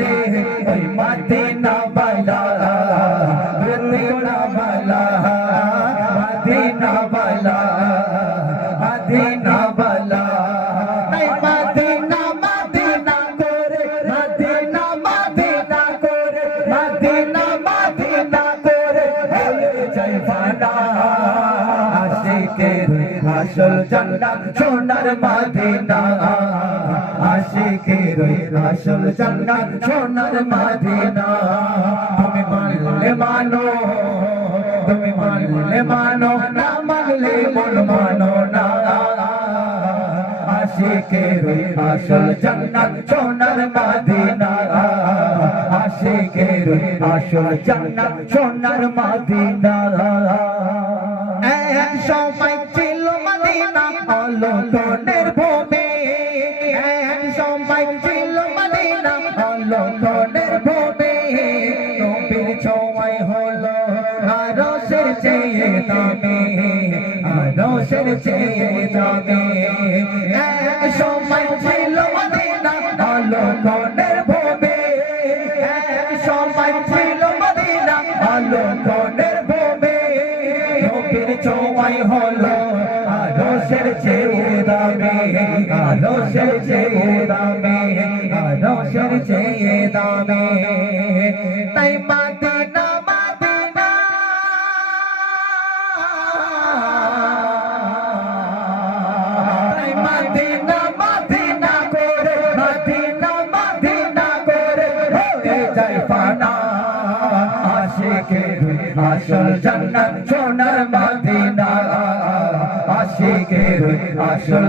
রে ওই মদিনা বালা মদিনা বালা মদিনা বালা মদিনা বালা এই মদিনা মদিনা করে মদিনা মদিনা করে মদিনা মদিনা করে হয়ে যায় ফানা আশিকের আসল জান্নাত সোনার মদিনা আশিকের আসল জান্নাত সোনার মদিনা তুমি মানলে মানো তুমি মানলে মানো না মানলে মন মানো না আশিকের আসল জান্নাত সোনার মদিনা আশিকের আসল জান্নাত সোনার মদিনা এক সময় ছিল মদিনা আলোকনের ভূমি এক সময় ছিল মদিনা আলোকনের ভূমি নবীর ছোঁয়ায় হলো আরশের চেয়ে দামি আরশের চেয়ে দামি এক সময় ছিল মদিনা আলোকনের ভূমি এক সময় ছিল মদিনা আলোকনের ভূমি নবীর ছোঁয়ায় হলো আরশের চেয়ে দামি আরশের চেয়ে দামি আরশের চেয়ে দামি তাই মদিনা মদিনা তাই মদিনা মদিনা করে মদিনা মদিনা করে হয়ে যায় ফানা আশিকের আসল জান্নাত সোনার মদিনা আশিকের আসল